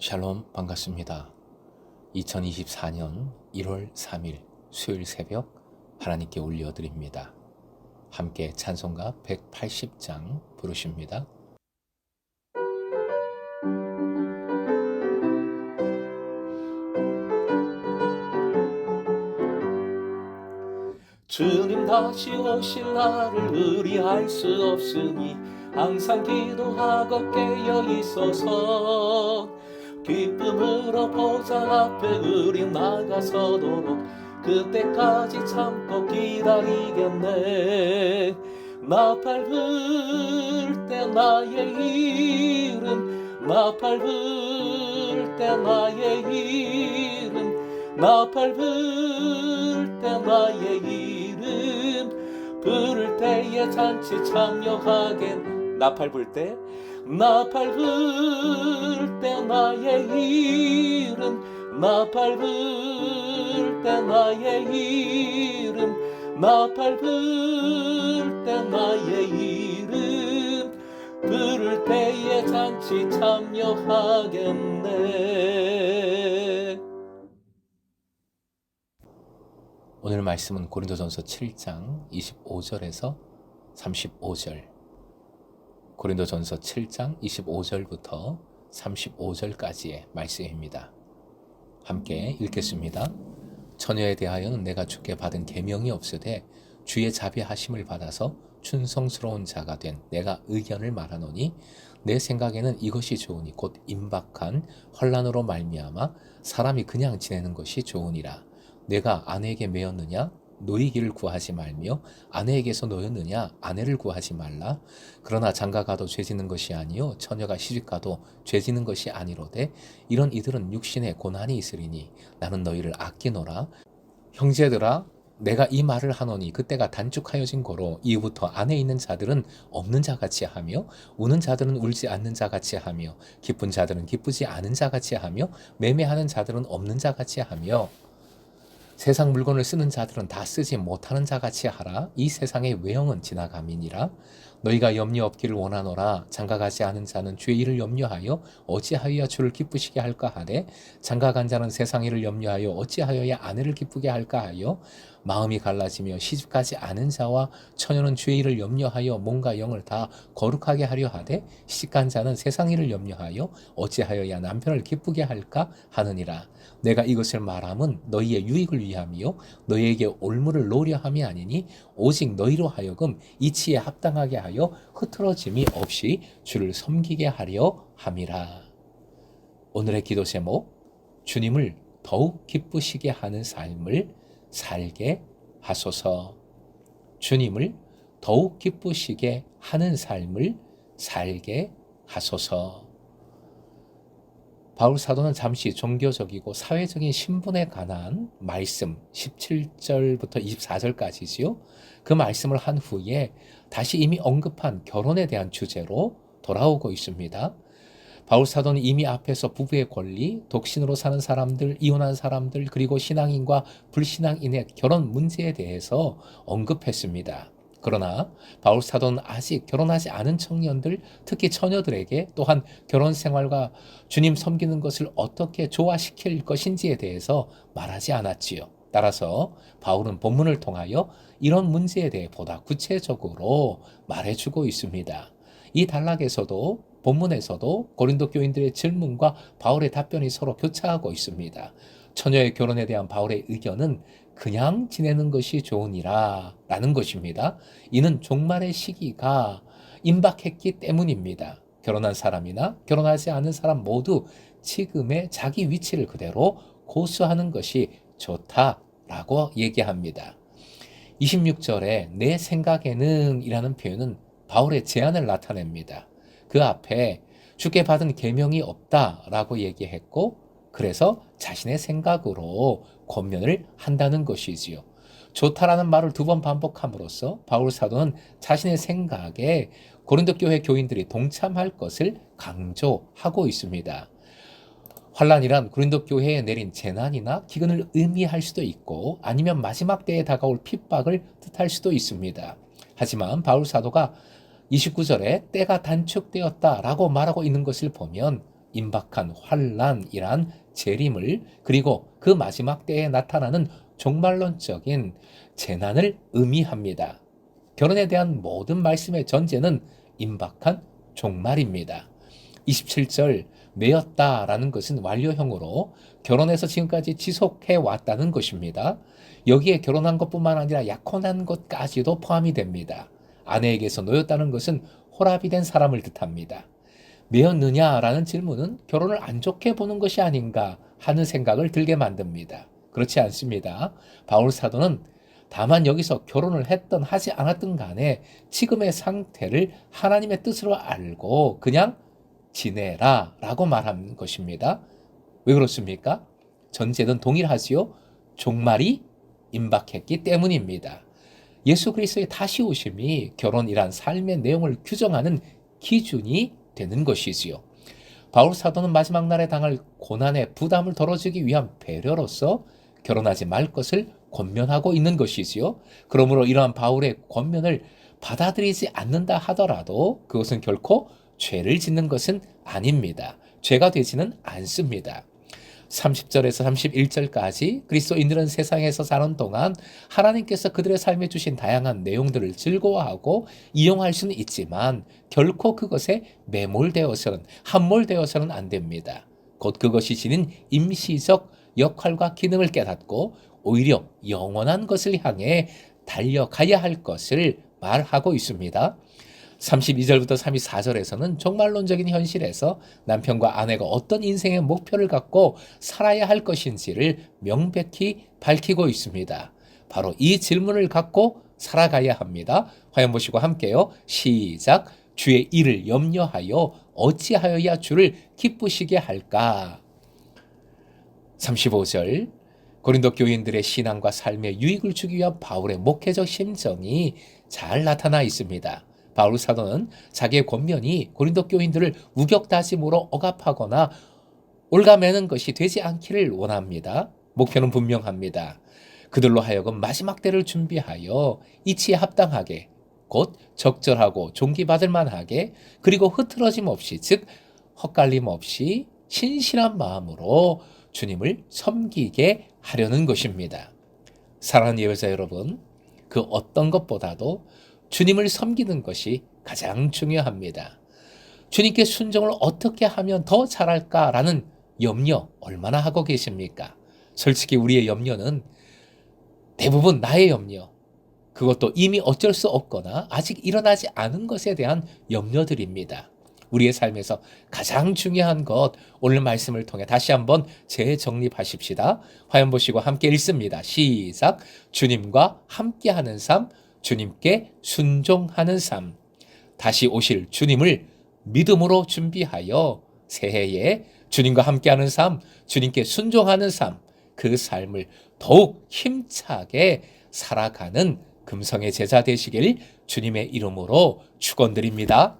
샬롬 반갑습니다. 2024년 1월 3일 수요일 새벽 하나님께 올려드립니다. 함께 찬송가 180장 부르십니다. 주님 다시 오실 날을 의리할 수 없으니 항상 기도하고 깨어 있어서 기쁨으로 보좌 앞에 우리 나가서도록 그때까지 참고 기다리겠네. 나팔 불 때 나의 이름, 나팔 불 때 나의 이름, 나팔 불 때 나의 이름, 부를 때에 잔치 참여하겐. 나팔 불 때, 나팔 불 때 나의 이름, 나팔 불 때 나의 이름, 나팔 불 때 나의 이름, 부를 때에 잔치 참여하겠네. 오늘 말씀은 고린도전서 7장 25절에서 35절, 고린도전서 7장 25절부터 35절까지의 말씀입니다. 함께 읽겠습니다. 처녀에 대하여는 내가 주께 받은 계명이 없으되 주의 자비하심을 받아서 충성스러운 자가 된 내가 의견을 말하노니 내 생각에는 이것이 좋으니 곧 임박한 환난으로 말미암아 사람이 그냥 지내는 것이 좋으니라. 내가 아내에게 매였느냐? 노이기를 구하지 말며 아내에게서 노였느냐? 아내를 구하지 말라. 그러나 장가가도 죄지는 것이 아니요 처녀가 시집가도 죄지는 것이 아니로되 이런 이들은 육신에 고난이 있으리니 나는 너희를 아끼노라. 형제들아, 내가 이 말을 하노니 그때가 단축하여진 거로 이후부터 안에 있는 자들은 없는 자같이 하며 우는 자들은 울지 않는 자같이 하며 기쁜 자들은 기쁘지 않은 자같이 하며 매매하는 자들은 없는 자같이 하며 세상 물건을 쓰는 자들은 다 쓰지 못하는 자같이 하라. 이 세상의 외형은 지나감이니라. 너희가 염려 없기를 원하노라. 장가가지 않은 자는 주의 일을 염려하여 어찌하여야 주를 기쁘시게 할까 하되 장가간 자는 세상 일을 염려하여 어찌하여야 아내를 기쁘게 할까 하여 마음이 갈라지며 시집가지 않은 자와 처녀는 주의 일을 염려하여 몸과 영을 다 거룩하게 하려 하되 시집간 자는 세상 일을 염려하여 어찌하여야 남편을 기쁘게 할까 하느니라. 내가 이것을 말함은 너희의 유익을 위함이요 너희에게 올무를 놓으려 함이 아니니 오직 너희로 하여금 이치에 합당하게 하여 흐트러짐이 없이 주를 섬기게 하려 함이라. 오늘의 기도 제목, 주님을 더욱 기쁘시게 하는 삶을 살게 하소서. 주님을 더욱 기쁘시게 하는 삶을 살게 하소서. 바울 사도는 잠시 종교적이고 사회적인 신분에 관한 말씀 17절부터 24절까지지요. 그 말씀을 한 후에 다시 이미 언급한 결혼에 대한 주제로 돌아오고 있습니다. 바울 사도는 이미 앞에서 부부의 권리, 독신으로 사는 사람들, 이혼한 사람들, 그리고 신앙인과 불신앙인의 결혼 문제에 대해서 언급했습니다. 그러나 바울 사도는 아직 결혼하지 않은 청년들, 특히 처녀들에게 또한 결혼 생활과 주님 섬기는 것을 어떻게 조화시킬 것인지에 대해서 말하지 않았지요. 따라서 바울은 본문을 통하여 이런 문제에 대해 보다 구체적으로 말해주고 있습니다. 이 단락에서도 본문에서도 고린도 교인들의 질문과 바울의 답변이 서로 교차하고 있습니다. 처녀의 결혼에 대한 바울의 의견은 그냥 지내는 것이 좋으니라 라는 것입니다. 이는 종말의 시기가 임박했기 때문입니다. 결혼한 사람이나 결혼하지 않은 사람 모두 지금의 자기 위치를 그대로 고수하는 것이 좋다라고 얘기합니다. 26절에 내 생각에는 이라는 표현은 바울의 제안을 나타냅니다. 그 앞에 주께 받은 계명이 없다라고 얘기했고 그래서 자신의 생각으로 권면을 한다는 것이지요. 좋다라는 말을 2번 반복함으로써 바울 사도는 자신의 생각에 고린도 교회 교인들이 동참할 것을 강조하고 있습니다. 환란이란 고린도 교회에 내린 재난이나 기근을 의미할 수도 있고 아니면 마지막 때에 다가올 핍박을 뜻할 수도 있습니다. 하지만 바울 사도가 29절에 때가 단축되었다라고 말하고 있는 것을 보면 임박한 환란이란 재림을, 그리고 그 마지막 때에 나타나는 종말론적인 재난을 의미합니다. 결혼에 대한 모든 말씀의 전제는 임박한 종말입니다. 27절 매였다라는 것은 완료형으로 결혼해서 지금까지 지속해 왔다는 것입니다. 여기에 결혼한 것뿐만 아니라 약혼한 것까지도 포함이 됩니다. 아내에게서 놓였다는 것은 호랍이 된 사람을 뜻합니다. 매였느냐라는 질문은 결혼을 안 좋게 보는 것이 아닌가 하는 생각을 들게 만듭니다. 그렇지 않습니다. 바울 사도는 다만 여기서 결혼을 했던 하지 않았던 간에 지금의 상태를 하나님의 뜻으로 알고 그냥 지내라 라고 말한 것입니다. 왜 그렇습니까? 전제는 동일하지요. 종말이 임박했기 때문입니다. 예수 그리스도의 다시 오심이 결혼이란 삶의 내용을 규정하는 기준이 되는 것이지요. 바울 사도는 마지막 날에 당할 고난의 부담을 덜어주기 위한 배려로서 결혼하지 말 것을 권면하고 있는 것이지요. 그러므로 이러한 바울의 권면을 받아들이지 않는다 하더라도 그것은 결코 죄를 짓는 것은 아닙니다. 죄가 되지는 않습니다. 30절에서 31절까지 그리스도인들은 세상에서 사는 동안 하나님께서 그들의 삶에 주신 다양한 내용들을 즐거워하고 이용할 수는 있지만 결코 그것에 매몰되어서는 함몰되어서는 안 됩니다. 곧 그것이 지닌 임시적 역할과 기능을 깨닫고 오히려 영원한 것을 향해 달려가야 할 것을 말하고 있습니다. 32절부터 34절에서는 종말론적인 현실에서 남편과 아내가 어떤 인생의 목표를 갖고 살아야 할 것인지를 명백히 밝히고 있습니다. 바로 이 질문을 갖고 살아가야 합니다. 화면 보시고 함께요. 시작. 주의 일을 염려하여 어찌하여야 주를 기쁘시게 할까? 35절. 고린도 교인들의 신앙과 삶에 유익을 주기 위한 바울의 목회적 심정이 잘 나타나 있습니다. 바울 사도는 자기의 권면이 고린도 교인들을 우격다짐으로 억압하거나 올가매는 것이 되지 않기를 원합니다. 목표는 분명합니다. 그들로 하여금 마지막 때를 준비하여 이치에 합당하게, 곧 적절하고 존귀받을 만하게, 그리고 흐트러짐 없이, 즉 헛갈림 없이 신실한 마음으로 주님을 섬기게 하려는 것입니다. 사랑하는 예배자 여러분, 그 어떤 것보다도 주님을 섬기는 것이 가장 중요합니다. 주님께 순종을 어떻게 하면 더 잘할까라는 염려 얼마나 하고 계십니까? 솔직히 우리의 염려는 대부분 나의 염려, 그것도 이미 어쩔 수 없거나 아직 일어나지 않은 것에 대한 염려들입니다. 우리의 삶에서 가장 중요한 것, 오늘 말씀을 통해 다시 한번 재정립하십시다. 화면 보시고 함께 읽습니다. 시작. 주님과 함께하는 삶, 주님께 순종하는 삶, 다시 오실 주님을 믿음으로 준비하여 새해에 주님과 함께하는 삶, 주님께 순종하는 삶, 그 삶을 더욱 힘차게 살아가는 금성의 제자 되시길 주님의 이름으로 축원드립니다.